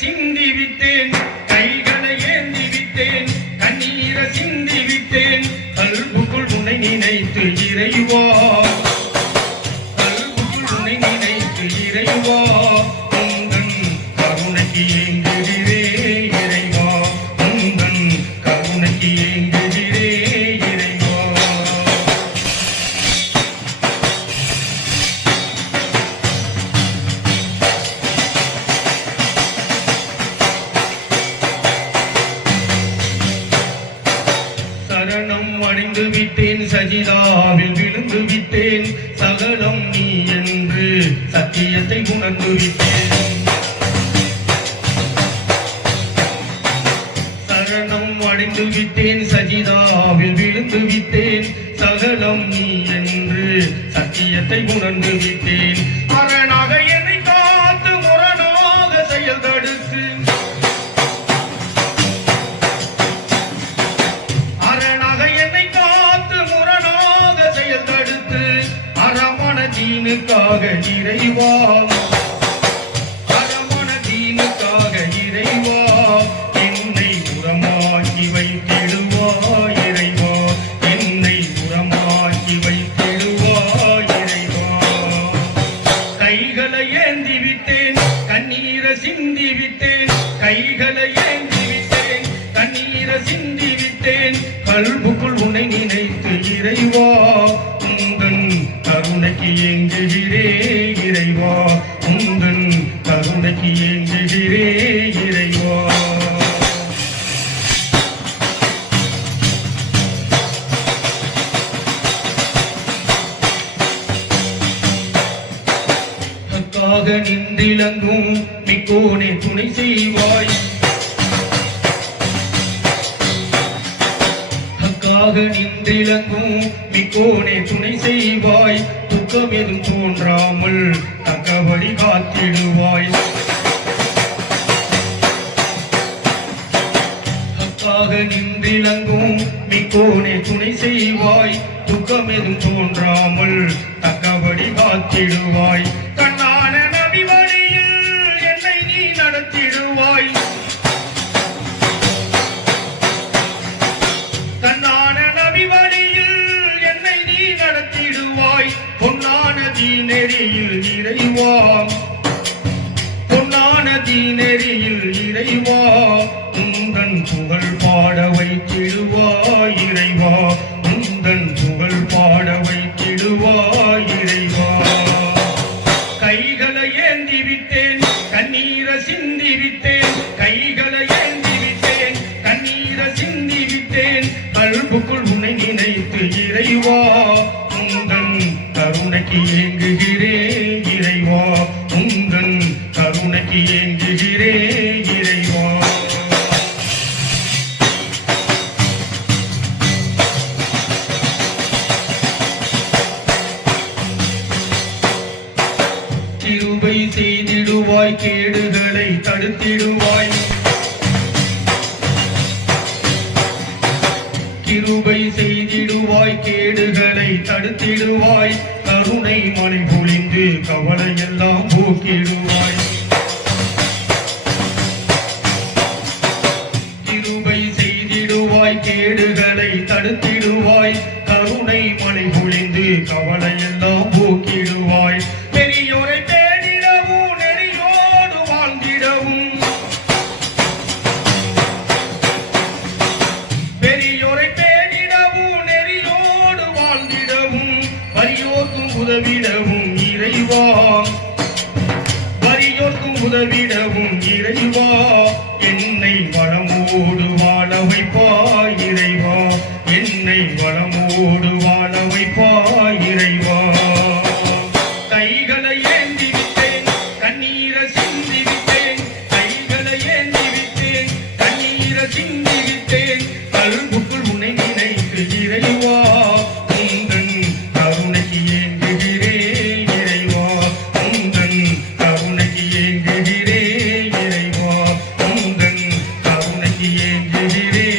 சிந்தி விட்டேன், கைகளை ஏந்தி விட்டேன், கண்ணீரை சிந்தி விட்டேன். கல்புக்குள் உன்னை நினைத்து இறைவா, கல்புக்குள் உன்னை நினைத்து இறைவா, உந்தன் கருணைக்கு ஏங்குகிறே இறைவா, உந்தன் கருணைக்கு ஏங்குகிறே இறைவா. சரணம் அடைந்து விட்டேன், சஜிதாவில் விழுந்து விட்டேன், சகலம் நீ என்று சத்தியத்தை உணர்ந்து விட்டேன். சரணம் அடைந்து விட்டேன், சஜிதாவில் விழுந்து விட்டேன், சகலம் நீ என்று சத்தியத்தை உணர்ந்து விட்டேன். அரணாக என்னை காத்து முரணாக செயல் தடுத்து, அரணாக என்னை காத்து முரணாக செயல் தடுத்து, அறமான தீனுக்காக இறைவா, அறமான தீனுக்காக இறைவா, என்னை உரமாக்கி வைத்திடுவா இறைவா, என்னை உரமாக்கி வைத்திடுவா இறைவா. கைகளை ஏந்தி விட்டேன், கண்ணீரை சிந்தி விட்டேன், கைகளை ஏந்தி விட்டேன், கண்ணீரை சிந்தி விட்டேன். கல்புக்குள் உன்னை நினைத்து இறைவா, உந்தன் கருணைக்கு ஏங்குகிறே இறைவா, உந்தன் கருணைக்கு ஏங்குகிறே இறைவா. ஹக்காக நின்றிலங்கும் மிக்கோனே துணை செய்வாய், ஹக்காக நின்றிலங்கும் மிக்கோனே துணை செய்வாய், துக்கம் எதுவும் தோன்றாமல் தக்கபடி காத்திடுவாய். ஹக்காக நின்றிலங்கும் மிக்கோனே துணை செய்வாய், துக்கம் எதுவும் தோன்றாமல் தக்கபடி காத்திடுவாய். கண்ணான நபி வழியில் என்னை நீ நடத்திடுவாய், கண்ணான நபி வழியில் என்னை நீ நடத்திடுவாய். பொன்னான தீநெறியில் இறைவா, பொன்னான தீநெறியில் இறைவா, உந்தன் புகழ் பாட வைத்திடுவாய் இறைவா, உந்தன் புகழ் பாட வைத்திடுவாய் இறைவா. கைகளை ஏந்தி விட்டேன், கண்ணீரை சிந்தி விட்டேன், கைகளை ஏந்தி விட்டேன், கண்ணீரை சிந்தி விட்டேன். கல்புக்குள் உன்னை நினைத்து இறைவா, உந்தன் கருணைக்கு ஏங்குகிறே இறைவா, உந்தன் கருணைக்கு ஏங்குகிறே இறைவா. கிருபை செய்திடுவாய், கேடுகளை தடுத்திடுவாய், கிருபை செய்திடுவாய், கேடுகளை தடுத்திடுவாய், கருணை மழை பொழிந்து கவலையெல்லாம் போக்கிடுவாய். கிருபை செய்திடுவாய், கேடுகளை தடுத்திடுவாய், கருணை மழை பொழிந்து கவலையெல்லாம் போக்கிடுவாய். பெரியோரை தேடிடவும் நெறியோடு வாழ்ந்திடவும், பெரியோரை தேடிடவும் நெறியோடு வாழ்ந்திடவும், வறியோர்க்கும் உதவிடவும் இறைவா, வறியோர்க்கும் உதவிடவும் இறைவா, என்னை வளமோடு வாழ வைப்பாய் இறைவா, என்னை வளமோடு வாழ வைப்பாய் இறைவா. கைகளை ஏந்தி விட்டேன், கண்ணீரை சிந்தி விட்டேன், கைகளை ஏந்தி விட்டேன், கண்ணீரை சிந்தி விட்டேன். கல்புக்குள் உன்னை நினைத்து இறைவா, உந்தன் கருணைக்கு ஏங்குகிறே இறைவா, உந்தன் கருணைக்கு ஏங்குகிறே இறைவா, உந்தன் கருணைக்கு ஏங்குகிறே